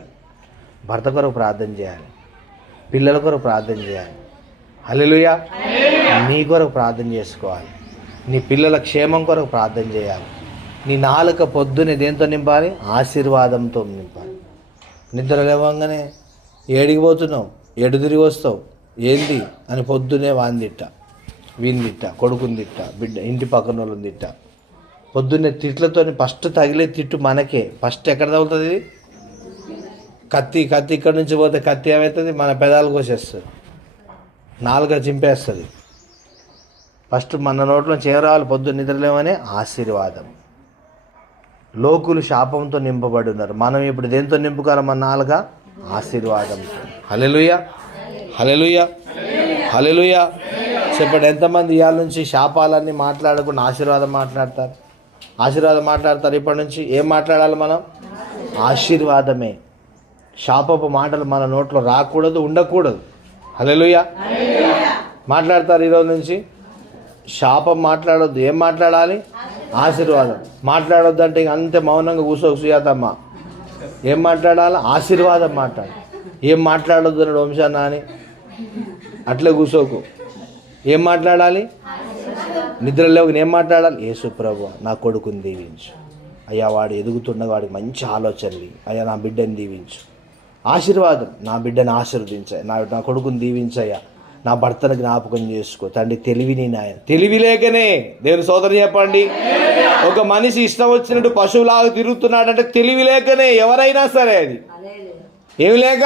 భర్త కొరకు ప్రార్థన చేయాలి, పిల్లల కొరకు ప్రార్థన చేయాలి. హల్లెలూయా. నీ కొరకు ప్రార్థన చేసుకోవాలి, నీ పిల్లల క్షేమం కొరకు ప్రార్థన చేయాలి. నీ నాలుక పొద్దునే దేంతో నింపాలి? ఆశీర్వాదంతో నింపాలి. నిద్ర లేవగానే ఏడికి పోతున్నావు, ఎడు తిరిగి వస్తావు, ఏంది అని పొద్దునే వాందిట్ట, వీందిట్ట, కొడుకుని తిట్ట, బిడ్డ ఇంటి పక్కన వాళ్ళని తిట్ట. పొద్దున్నే తిట్లతో ఫస్ట్ తగిలే తిట్టు మనకే. ఫస్ట్ ఎక్కడ తగులుతుంది? కత్తి ఇక్కడి నుంచి పోతే కత్తి ఏమవుతుంది? మన పెదాలు కోసేస్తుంది, నాలుక చింపేస్తుంది. ఫస్ట్ మన నోట్లో చేరాలి. పొద్దున్న నిద్రలేమనే ఆశీర్వాదం. లోకులు శాపంతో నింపబడి ఉన్నారు. మనం ఇప్పుడు దేంతో నింపుకోవాలి? మన నాలుక ఆశీర్వాదంతో. హల్లెలూయా, హల్లెలూయా, హల్లెలూయా. చెప్పండి, ఎంతమంది ఇవాళ నుంచి శాపాలన్నీ మాట్లాడకుండా ఆశీర్వాదం మాట్లాడతారు? ఆశీర్వాదం మాట్లాడతారు. ఇప్పటి నుంచి ఏం మాట్లాడాలి మనం? ఆశీర్వాదమే. శాపపు మాటలు మన నోట్లో రాకూడదు, ఉండకూడదు. హల్లెలూయా. మాట్లాడతారు ఈరోజు నుంచి. శాపం మాట్లాడొద్దు. ఏం మాట్లాడాలి? ఆశీర్వాదం. మాట్లాడొద్దు అంటే ఇంక అంతే, మౌనంగా కూర్చోకు సుజాతమ్మ. ఏం మాట్లాడాలి? ఆశీర్వాదం మాట్లాడాలి. ఏం మాట్లాడొద్దు అన్నాడు వంశాన్న అని అట్లే కూర్చోకు. ఏం మాట్లాడాలి? నిద్రలేవు ఏం మాట్లాడాలి? యేసు ప్రభువా నా కొడుకుని దీవించు అయ్యా, వాడు ఎదుగుతుండగా వాడికి మంచి ఆలోచనలు అయ్యా, నా బిడ్డని దీవించు. ఆశీర్వాదం. నా బిడ్డను ఆశీర్వదించాయి, నా కొడుకుని దీవించయ్యా, నా భర్తను జ్ఞాపకం చేసుకో తండ్రి. తెలివిని నాయన. తెలివి లేకనే, దేవుని సోదరు చెప్పండి, ఒక మనిషి ఇష్టం వచ్చినట్టు పశువులాగా తిరుగుతున్నాడంటే తెలివి లేకనే. ఎవరైనా సరే అది ఏమి లేక.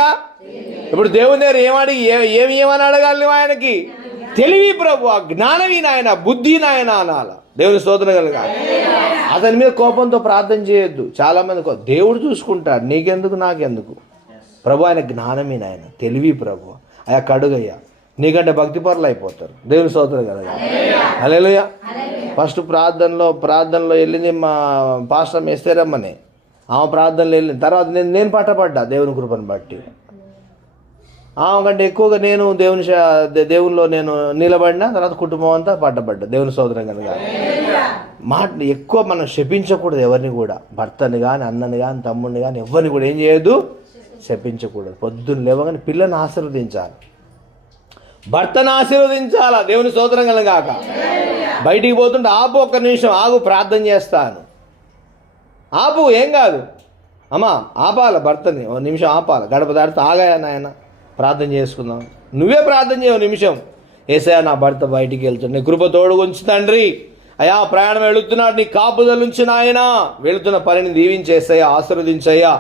ఇప్పుడు దేవుని దగ్గర ఏమని అడగాలి నువ్వు? ఆయనకి తెలివి ప్రభు, జ్ఞానవి నాయన, బుద్ధి నాయన అనాల. దేవుని స్తోత్రం కలగాలి. అతని మీద కోపంతో ప్రార్థన చేయొద్దు. చాలామంది దేవుడు చూసుకుంటాడు, నీకెందుకు నాకెందుకు. ప్రభు ఆయన జ్ఞానమే నాయన, తెలివి ప్రభు. అయ్యా కడుగయ్యా, నీకంటే భక్తి పరులు అయిపోతారు. దేవుని స్తోత్రం కలగాలి. హల్లెలూయా. ఫస్ట్ ప్రార్థనలో వెళ్ళింది మా పాస్టర్ మేస్తేరమ్మనే. ఆమె ప్రార్థనలో వెళ్ళిన తర్వాత నేను పట్టపడ్డా దేవుని కృపను బట్టి. ఆమె కంటే ఎక్కువగా నేను దేవునిలో నేను నిలబడిన తర్వాత కుటుంబం అంతా పట్టబడ్డా. దేవుని స్తోత్రం కలగాలి. ఎక్కువ మనం శపించకూడదు ఎవరిని కూడా. భర్తని కానీ, అన్నని కానీ, తమ్ముడిని కానీ ఎవరిని కూడా ఏం చేయొద్దు, శపించకూడదు. పొద్దున్న లేవగానే పిల్లల్ని ఆశీర్వదించాలి, భర్తను ఆశీర్వదించాలా. దేవుని స్తోత్రం కలగాక. బయటికి పోతుంటే ఆపు, ఒక్క నిమిషం ఆగు, ప్రార్థన చేస్తాను. ఆపు, ఏం కాదు అమ్మా, ఆపాల భర్తని, ఒక నిమిషం ఆపాల. గడప దాడితే ఆగాయా నాయన, ప్రార్థన చేసుకుందాం. నువ్వే ప్రార్థన చేయవు నిమిషం. ఏసయ్యా నా భర్త బయటికి వెళ్తున్నా, నీ కృప తోడుగుంచి తండ్రి. అయ్యా ప్రయాణం వెళుతున్నాడు, నీ కాపుదల నుంచి నాయన, వెళుతున్న పనిని దీవించేసయ్యా, ఆశీర్వదించయ్యా,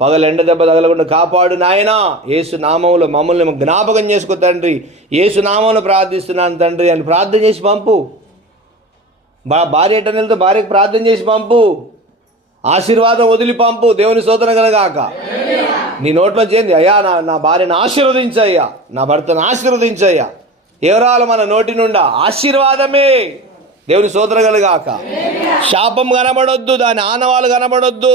పగలు ఎండ దెబ్బ తగలకుండా కాపాడు నాయన. యేసు నామములో మమ్మల్ని జ్ఞాపకం చేసుకో తండ్రి. యేసు నామంలో ప్రార్థిస్తున్నాను తండ్రి అని ప్రార్థన చేసి పంపు. భార్య ఎట్టని వెళ్తే భార్యకు ప్రార్థన చేసి పంపు. ఆశీర్వాదం వదిలి పంపు. దేవుని స్తోత్రం కలగాక. నీ నోట్లో చేయండి, అయ్యా నా భార్యను ఆశీర్వదించయ్యా, నా భర్తను ఆశీర్వదించయ్యా. ఎవరాలు మన నోటి నుండా ఆశీర్వాదమే. దేవుని స్తోత్రం కలగాక. శాపం కనబడొద్దు, దాని ఆనవాళ్ళు కనబడొద్దు,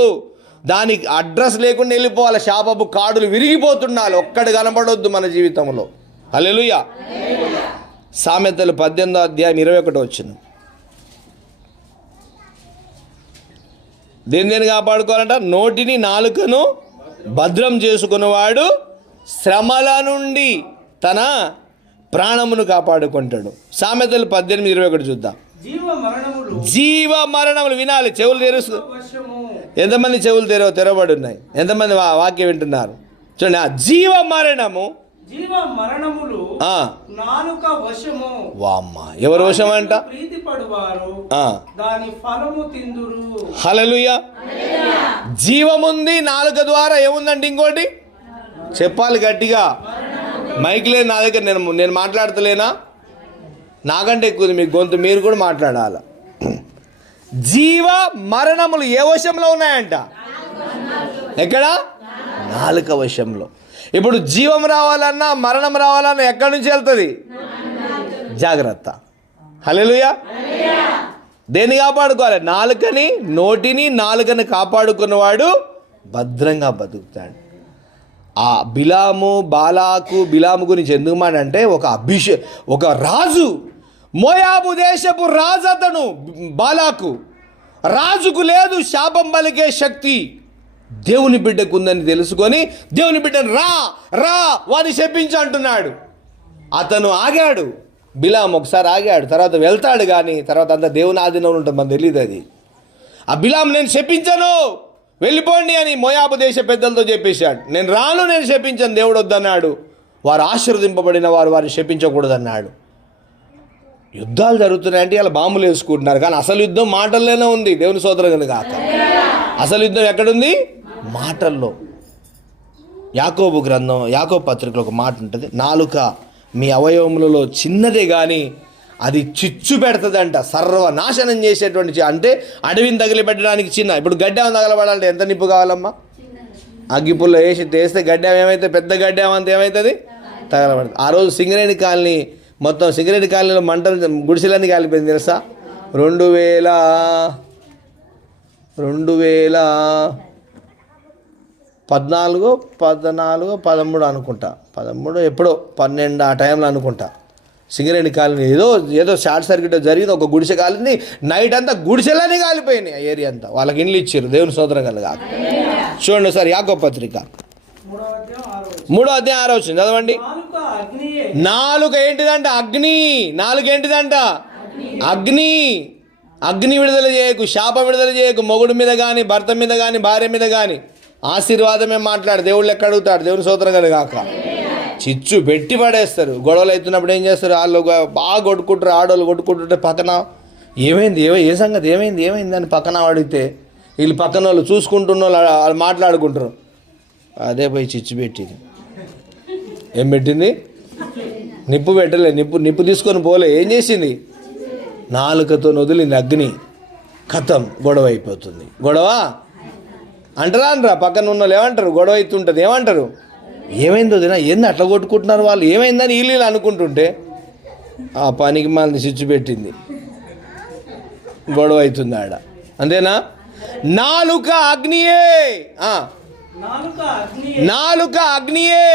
దానికి అడ్రస్ లేకుండా వెళ్ళిపోవాలి. శాపపు కాడులు విరిగిపోతుండాలి, ఒక్కటి కనబడొద్దు మన జీవితంలో. హల్లెలూయా. సామెతలు 18వ అధ్యాయం 21 వచ్చింది. దేని కాపాడుకోవాలంట? నోటిని నాలుకను భద్రం చేసుకున్నవాడు శ్రమల నుండి తన ప్రాణమును కాపాడుకుంటాడు. సామెతలు 18:21 చూద్దాం. జీవ మరణములు వినాలి. చెవులు తెరుస్తూ ఎంతమంది చెవులు తెరవబడి ఉన్నాయి? ఎంతమంది వాక్యం వింటున్నారు? చూడండి, ఆ జీవ మరణము జీవ మరణములు నాలుక వశము. వామ్మ, ఎవరి వశం అంట? ప్రీతి పడువారు దాని ఫలము తిందురు. హల్లెలూయా. జీవముంది నాలుక ద్వారా, ఏముందండి ఇంకోటి చెప్పాలి గట్టిగా. మైక్ లేదు నా దగ్గర, నేను మాట్లాడతలేనా? నాకంటే ఎక్కువ మీ గొంతు, మీరు కూడా మాట్లాడాలి. జీవ మరణములు ఏ వశంలో ఉన్నాయంట? ఎక్కడ? నాలుక వశంలో. ఇప్పుడు జీవం రావాలన్నా మరణం రావాలన్నా ఎక్కడి నుంచి వెళ్తుంది? జాగ్రత్త. హల్లెలూయా. దేన్ని కాపాడుకోవాలి? నాలుకని, నోటిని, నాలుకని కాపాడుకున్నవాడు భద్రంగా బతుకుతాడు. ఆ బిలాము గురించి ఎందుకు మాట అంటే, ఒక రాజు, మోయాబు దేశపు రాజు అతను. బాలాకు రాజుకు లేదు శాపం పలికే శక్తి, దేవుని బిడ్డకు ఉందని తెలుసుకొని దేవుని బిడ్డను రా వాడిని శపించు అంటున్నాడు. అతను ఆగాడు. బిలాము ఒకసారి ఆగాడు, తర్వాత వెళ్తాడు, కానీ తర్వాత అంతా దేవుని ఆధీనంలో ఉంటుంది, మనకు తెలియదు అది. ఆ బిలాము నేను శపించను, వెళ్ళిపోండి అని మోయాబు దేశ పెద్దలతో చెప్పేశాడు. నేను రాను, నేను శపించను, దేవుడు వద్దన్నాడు. వారు ఆశీర్వదింపబడిన వారిని శపించకూడదన్నాడు. యుద్ధాలు జరుగుతున్నాయంటే ఇలా బాంబులు వేసుకుంటున్నారు, కానీ అసలు యుద్ధం మాటల్లోనే ఉంది. దేవుని స్తోత్రం కాక. అసలు యుద్ధం ఎక్కడుంది? మాటల్లో. యాకోబు పత్రికలో ఒక మాట ఉంటుంది, నాలుక మీ అవయవములలో చిన్నదే కానీ అది చిచ్చు పెడుతుందంట, సర్వనాశనం చేసేటువంటి. అంటే అడవిని తగిలిపెట్టడానికి చిన్న. ఇప్పుడు గడ్డం తగలబడాలంటే ఎంత నిప్పు కావాలమ్మా? అగ్గిపుల్ల వేస్తే గడ్డం ఏమైతే, పెద్ద గడ్డం అంత ఏమవుతుంది? తగలబడుతుంది. ఆ రోజు సింగరేణి కాలనీ, మొత్తం సింగరేణి కాలనీలో మంటలు, గుడిసెలన్నీ కాలిపోయింది తెలుసా? 2014, 13 అనుకుంటా, 13 ఎప్పుడో 12 ఆ టైంలో అనుకుంటా. సింగరేణి కాలనీ ఏదో షార్ట్ సర్క్యూట్ జరిగింది, ఒక గుడిసె కాలింది. నైట్ అంతా గుడిసెలన్నీ కాలిపోయినాయి, ఆ ఏరియా అంతా. వాళ్ళకి ఇండ్లు ఇచ్చారు, దేవుని స్తోత్రం కలగా. చూడండి ఒకసారి యాకోబు పత్రిక 3:6 చదవండి. నాలుక ఏంటిదంట? అగ్ని. నాలుక ఏంటిదంట? అగ్ని విడుదల చేయకు, శాపం విడుదల చేయకు, మొగుడు మీద కానీ, భర్త మీద కానీ, భార్య మీద కానీ. ఆశీర్వాదమే మాట్లాడు, దేవుళ్ళు ఎక్కడ అడుగుతాడు, దేవుని స్తోత్రం కలగాక. చిచ్చు పెట్టి పడేస్తారు. గొడవలు అవుతున్నప్పుడు ఏం చేస్తారు? వాళ్ళు బాగా కొట్టుకుంటారు, ఆడవాళ్ళు కొట్టుకుంటుంటే పక్కన ఏమైంది, ఏ సంగతి, ఏమైంది అని పక్కన అడిగితే వీళ్ళు పక్కన వాళ్ళు చూసుకుంటున్న వాళ్ళు మాట్లాడుకుంటారు. అదే పోయి చిచ్చు పెట్టింది. ఏం పెట్టింది? నిప్పు పెట్టలే, నిప్పు తీసుకొని పోలే. ఏం చేసింది? నాలుకతో వదిలింది అగ్ని. కథం, గొడవ అయిపోతుంది. గొడవ అంటారా అనరా? పక్కన ఉన్న వాళ్ళు ఏమంటారు? గొడవ అవుతుంటుంది, ఏమంటారు? ఏమైందో తినా, ఏంది అట్లా కొట్టుకుంటున్నారు వాళ్ళు, ఏమైందని వీళ్ళు అనుకుంటుంటే ఆ పనికి మనల్ని చిచ్చు పెట్టింది, గొడవ అవుతుంది ఆడ. అంతేనా? నాలుక అగ్నియే. నాలుక అగ్నియే.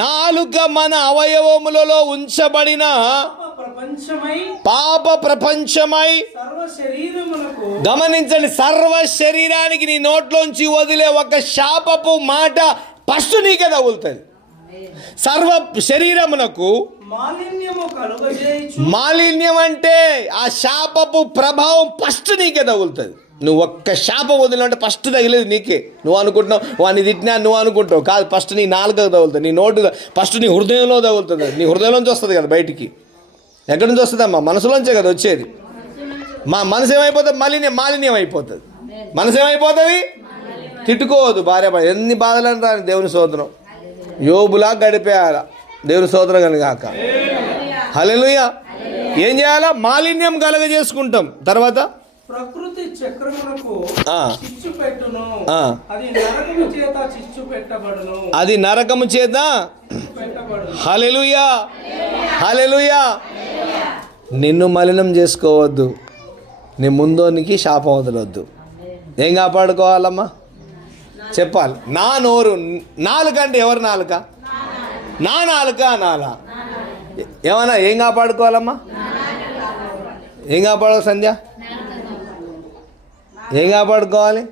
నాలుక మన అవయవములలో ఉంచబడిన పాప ప్రపంచమై. గమనించండి, సర్వ శరీరానికి నీ నోట్లోంచి వదిలే ఒక శాపపు మాట ఫస్ట్ నీకే తగులుతుంది. సర్వ శరీరమునకు మాలిన్యం అంటే ఆ శాపపు ప్రభావం ఫస్ట్ నీకే తగులుతుంది. నువ్వు ఒక్క శాపం వదిలినంటే ఫస్ట్ తగిలేదు నీకే. నువ్వు అనుకుంటున్నావు వాడిని తిట్టినా, నువ్వు అనుకుంటావు కాదు. ఫస్ట్ నీ నాలుకకు తగులుతుంది, నీ నోటు ఫస్ట్ నీ హృదయంలో తగులుతుంది. నీ హృదయంలోంచి వస్తుంది కదా బయటికి. ఎక్కడి నుంచి వస్తుందమ్మా? మనసులోంచే కదా వచ్చేది. మా మనసు ఏమైపోతుంది? మాలిన్యం అయిపోతుంది. మనసు ఏమైపోతుంది? తిట్టుకోవద్దు భార్య, ఎన్ని బాధలను రాని దేవుని స్తోత్రం. యోబులా గడిపేయాల, దేవుని స్తోత్రం కనుగాక. హల్లెలూయా. ఏం చేయాలా? మాలిన్యం కలగజేసుకుంటాం. తర్వాత ప్రకృతి చక్రమునకు చిచ్చు పెట్టును, అది నరకము చేత చిచ్చు పెట్టబడును. అది నరకము చేత పెట్టబడును. హల్లెలూయా, హల్లెలూయా. నిన్ను మలినం చేసుకోవద్దు, నీ ముందోనికి శాపం వదలొద్దు. ఏం కాపాడుకోవాలమ్మా? చెప్పాలి. నా నోరు, నాలుక అంటే ఎవరు నాలుక? నా నాలుక అనాలా? ఏమన్నా ఏం కాపాడుకోవాలమ్మా? ఏం కాపాడాలి సంధ్య? ఏం కాపాడుకోవాలి?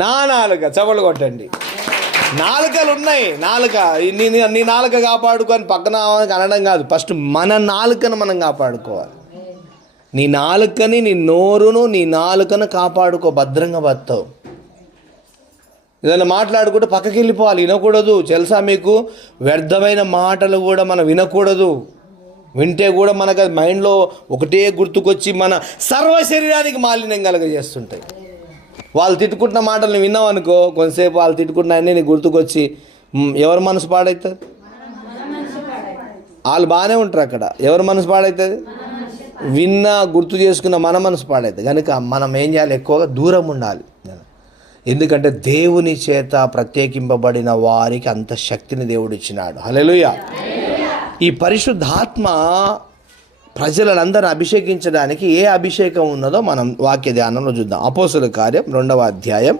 నా నాలుక. చపలు కొట్టండి. నాలుకలు ఉన్నాయి. నీ నాలుక కాపాడుకొని పక్కన అనడం కాదు, ఫస్ట్ మన నాలుకను మనం కాపాడుకోవాలి. నీ నాలుకని, నీ నోరును, నీ నాలుకను కాపాడుకో, భద్రంగా బతావు. ఏదైనా మాట్లాడుకుంటే పక్కకి వెళ్ళిపోవాలి, వినకూడదు. తెలుసా మీకు, వ్యర్థమైన మాటలు కూడా మనం వినకూడదు. వింటే కూడా మనకు అది మైండ్లో ఒకటే గుర్తుకొచ్చి మన సర్వ శరీరానికి మాలిన్యం కలగజేస్తుంటాయి. వాళ్ళు తిట్టుకుంటున్న మాటలు విన్నావు అనుకో, కొంతసేపు వాళ్ళు తిట్టుకుంటున్న అన్నీ నీకు గుర్తుకొచ్చి ఎవరి మనసు పాడవుతుంది? వాళ్ళు బాగానే ఉంటారు అక్కడ, ఎవరి మనసు పాడవుతుంది? విన్నా గుర్తు చేసుకున్న మన మనసు పాడవుతుంది. కనుక మనం ఏం చేయాలి? ఎక్కువగా దూరం ఉండాలి. ఎందుకంటే దేవుని చేత ప్రత్యేకింపబడిన వారికి అంత శక్తిని దేవుడు ఇచ్చినాడు. హల్లెలూయా. ఈ పరిశుద్ధాత్మ ప్రజలందరూ అభిషేకించడానికి ఏ అభిషేకం ఉన్నదో మనం వాక్య ధ్యానంలో చూద్దాం. అపోస్తలుల కార్యం 2వ అధ్యాయం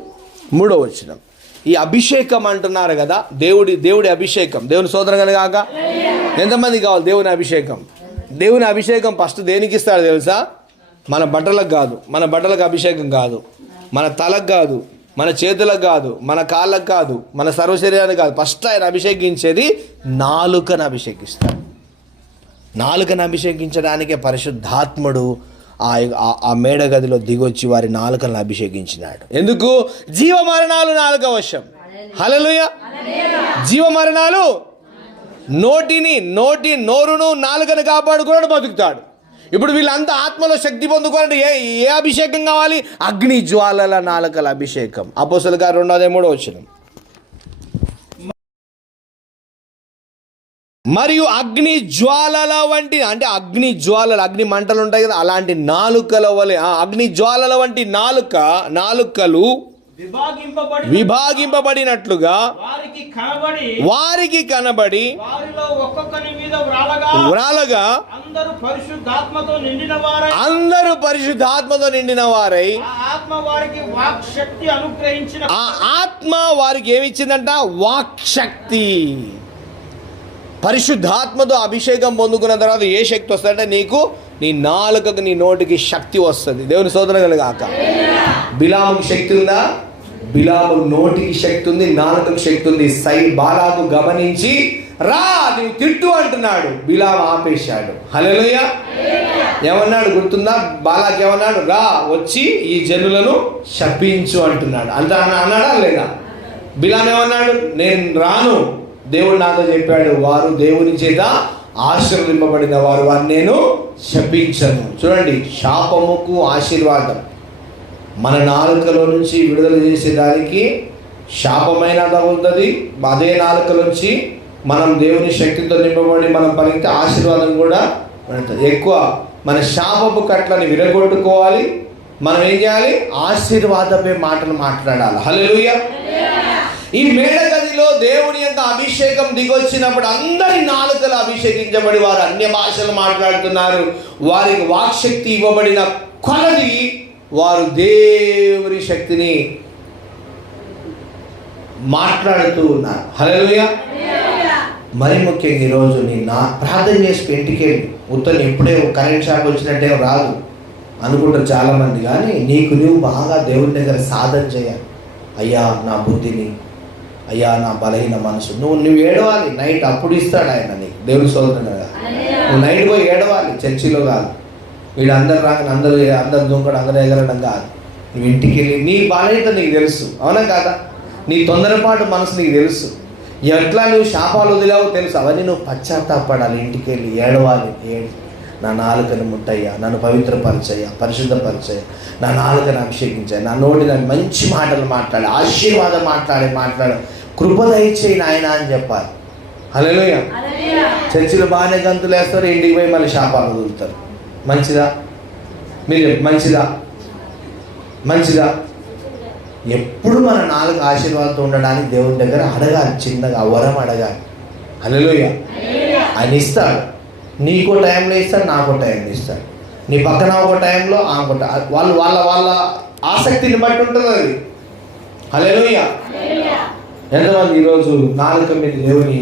3వ వచనం. ఈ అభిషేకం అంటున్నారు కదా, దేవుడి అభిషేకం. దేవుని స్తోత్రం కలుగాక. ఎంతమంది కావాలి దేవుని అభిషేకం? దేవుని అభిషేకం ఫస్ట్ దేనికి ఇస్తాడు తెలుసా? మన బట్టలకు కాదు, మన బట్టలకు అభిషేకం కాదు, మన తలకు కాదు, మన చేతులకు కాదు, మన కాళ్ళకు కాదు, మన సర్వశరీరానికి కాదు. ఫస్ట్ ఆయన అభిషేకించేది నాలుకను అభిషేకిస్తాడు. నాలుకను అభిషేకించడానికే పరిశుద్ధాత్ముడు ఆ మేడగదిలో దిగొచ్చి వారి నాలుకలను అభిషేకించినాడు. ఎందుకు? జీవమరణాలు నాలుక వశం. హల్లెలూయా. జీవమరణాలు నోరును నాలుకను కాపాడుకున్నాడు, బతుకుతాడు. ఇప్పుడు వీళ్ళంతా ఆత్మలో శక్తి పొందుకోవాలంటే ఏ అభిషేకం కావాలి? అగ్ని జ్వాలల నాలుకల అభిషేకం. అపోస్తలుల కార్యం 2వ అధ్యాయం 3వ వచనం. మరియు అగ్ని జ్వాలల వంటి, అంటే అగ్ని జ్వాలలు, అగ్ని మంటలు ఉంటాయి కదా, అలాంటి నాలుకల వలె అగ్ని జ్వాలల వంటి నాలుకలు విభాగింపబడినట్లుగా వారికి కనబడి వ్రాలగా అందరూ పరిశుద్ధాత్మతో నిండిన వారై ఆ ఆత్మ వారికి ఏమిచ్చిందంట? వాక్శక్తి. పరిశుద్ధాత్మతో అభిషేకం పొందుకున్న తర్వాత ఏ శక్తి వస్తుందంటే నీకు నీ నాలుకకు, నీ నోటికి శక్తి వస్తుంది. దేవుని స్తోత్రం కలుగాక. బిలాముకి శక్తి ఉందా? బిలాము నోటికి శక్తి ఉంది, నాలుకకు శక్తి ఉంది. బాలాకు గమనించి రా నువ్వు తిట్టు అంటున్నాడు, బిలాము ఆపేశాడు. హల్లెలూయా. ఏమన్నాడు గుర్తుందా? బాలాకు ఏమన్నాడు? రా వచ్చి ఈ జనులను శపించు అంటున్నాడు. అన్నాడా లేదా? బిలాము ఏమన్నాడు? నేను రాను, దేవుడు నాతో చెప్పాడు, వారు దేవుని చేత ఆశీర్వదింపబడిన వారు, వారిని నేను శపించను. చూడండి, శాపముకు ఆశీర్వాదం. మన నాలుకలో నుంచి విడుదల చేసేదానికి శాపమైన తగులుతుంది. అదే నాలుక నుంచి మనం దేవుని శక్తితో నింపబడి మనం పలికితే ఆశీర్వాదం కూడా ఉంటుంది. ఎక్కువ మన శాపపు కట్లని విరగొట్టుకోవాలి. మనం ఏం చేయాలి? ఆశీర్వాదమే మాటలు మాట్లాడాలి. హల్లెలూయా. ఈ మేడగదిలో దేవుని యొక్క అభిషేకం దిగొచ్చినప్పుడు అందరి నాలుకలు అభిషేకించబడి వారు అన్య భాషలు మాట్లాడుతున్నారు. వారికి వాక్శక్తి ఇవ్వబడిన కొలది వారు దేవుని శక్తిని మాట్లాడుతూ ఉన్నారు. హల్లెలూయా. మరి ముఖ్యంగా ఈరోజు ప్రార్థన చేసుకు ఇంటికి వెళ్ళి ఉత్తరం ఎప్పుడే కరెంట్ షాక్ వచ్చినట్టే రాదు అనుకుంటారు చాలామంది. కానీ నువ్వు బాగా దేవుని దగ్గర సాధన చేయాలి. అయ్యా నా బుద్ధిని, అయ్యా నా బలహీన మనసు. నువ్వు ఏడవాలి నైట్, అప్పుడు ఇస్తాడు ఆయన నీకు. దేవుని స్తోత్రం కదా. నువ్వు నైట్ పోయి ఏడవాలి, చర్చిలో కాదు. వీడు అందరు రాగానే అందరు దుంకడం, అందరు ఎగరడం కాదు. నువ్వు ఇంటికి వెళ్ళి నీ బలహీనత నీకు తెలుసు, అవునా కాదా? నీ తొందరపాటు మనసు నీకు తెలుసు, ఎట్లా నువ్వు శాపాలు వదిలావో తెలుసు. అవన్నీ నువ్వు పశ్చాత్తాపడాలి. ఇంటికి వెళ్ళి ఏడవాలి. నా నాలుకను ముట్టయ్యా, నన్ను పవిత్రపరిచయ్యా, పరిశుద్ధపరిచయ్యా, నా నాలుకను అభిషేకించాయి, నా నోటి నన్ను మంచి మాటలు మాట్లాడి, ఆశీర్వాదం మాట్లాడు, కృప దయచేయి నాయన అని చెప్పాలి. హల్లెలూయా. చర్చిలో బాగానే గంతులు వేస్తారు, ఇంటికి పోయి మళ్ళీ శాపాలు వదులుతారు. మంచిదా? మీరు మంచిదా? ఎప్పుడు మన నాలుగు ఆశీర్వాదంతో ఉండడానికి దేవుని దగ్గర అడగాలి, చిన్నగా వరం అడగాలి. హల్లెలూయా. ఆయన ఇస్తాడు. నీకో టైంలో ఇస్తాడు, నాకో టైంలో ఇస్తాడు. నీ పక్కన ఒక టైంలో ఆమె వాళ్ళు వాళ్ళ ఆసక్తిని బట్టి ఉంటుంది అది. హల్లెలూయా. ఎంతమంది ఈరోజు నాలుక మీద దేవుని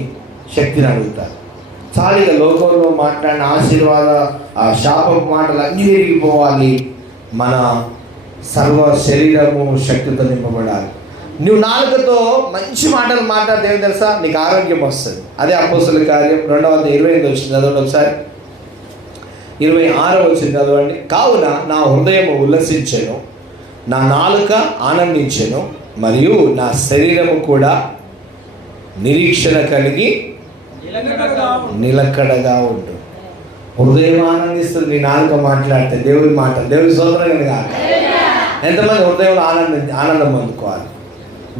శక్తిని అడుగుతారు? చాలిగా లోకంలో మాట్లాడిన ఆశీర్వాద శాపపు మాటలు అన్నీ విరిగిపోవాలి. మన సర్వ శరీరము శక్తితో నింపబడాలి. నువ్వు నాలుకతో మంచి మాటలు మాట్లాడితే ఏమి తెలుసా? నీకు ఆరోగ్యం వస్తుంది. అదే అపోస్తలుల కార్యం 2వ అధ్యాయం 28 వచ్చింది, చదవండి ఒకసారి. 26 వచ్చింది, చదవండి. కావున నా హృదయము ఉల్లసించెను, నా నాలుక ఆనందించెను, మరియు నా శరీరము కూడా నిరీక్షణ కలిగి నిలకడగా ఉండు. హృదయం ఆనందిస్తుంది నీ నాలుక మాట్లాడితే, దేవుడి మాట, దేవుడి స్తోత్రం కాక. ఎంతమంది హృదయంలో ఆనందం అందుకోవాలి?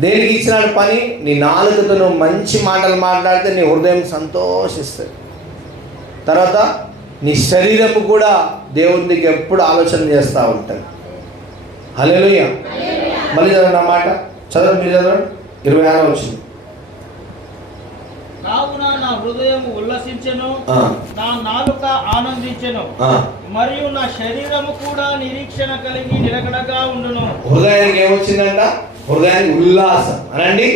దేనికి ఇచ్చినాడు పని? నీ నాలుకతో నువ్వు మంచి మాటలు మాట్లాడితే నీ హృదయం సంతోషిస్తుంది. తర్వాత నీ శరీరము కూడా దేవునికి ఎప్పుడు ఆలోచన చేస్తూ ఉంటుంది. హల్లెలూయా. మళ్ళీ చదవండి ఆ మాట, చదవండి, మీరు చదవండి. 26 వచ్చింది. కావున నా హృదయం ఉల్లసించెను, నా నాలుక ఆనందించెను, మరియు నా శరీరము కూడా నిరీక్షణ కలిగి నిలకడగా ఉండును. హృదయానికి ఏమొచ్చిందంట? హృదయానికి ఉల్లాసం అనండి,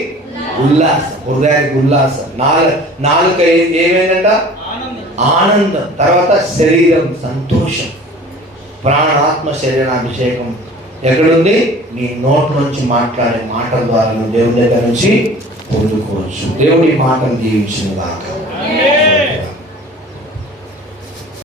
ఉల్లాసం. హృదయానికి ఉల్లాసం. నాలుక ఏమైందంట? ఆనందం. తర్వాత శరీరం సంతోషం. ప్రాణాత్మ శరీరాభిషేకం ఎక్కడుంది? నీ నోట్ నుంచి మాట్లాడే మాటల ద్వారా దేవుడి దగ్గర నుంచి పొందుకోవచ్చు. దేవుడి మాటను దీవించును గాక.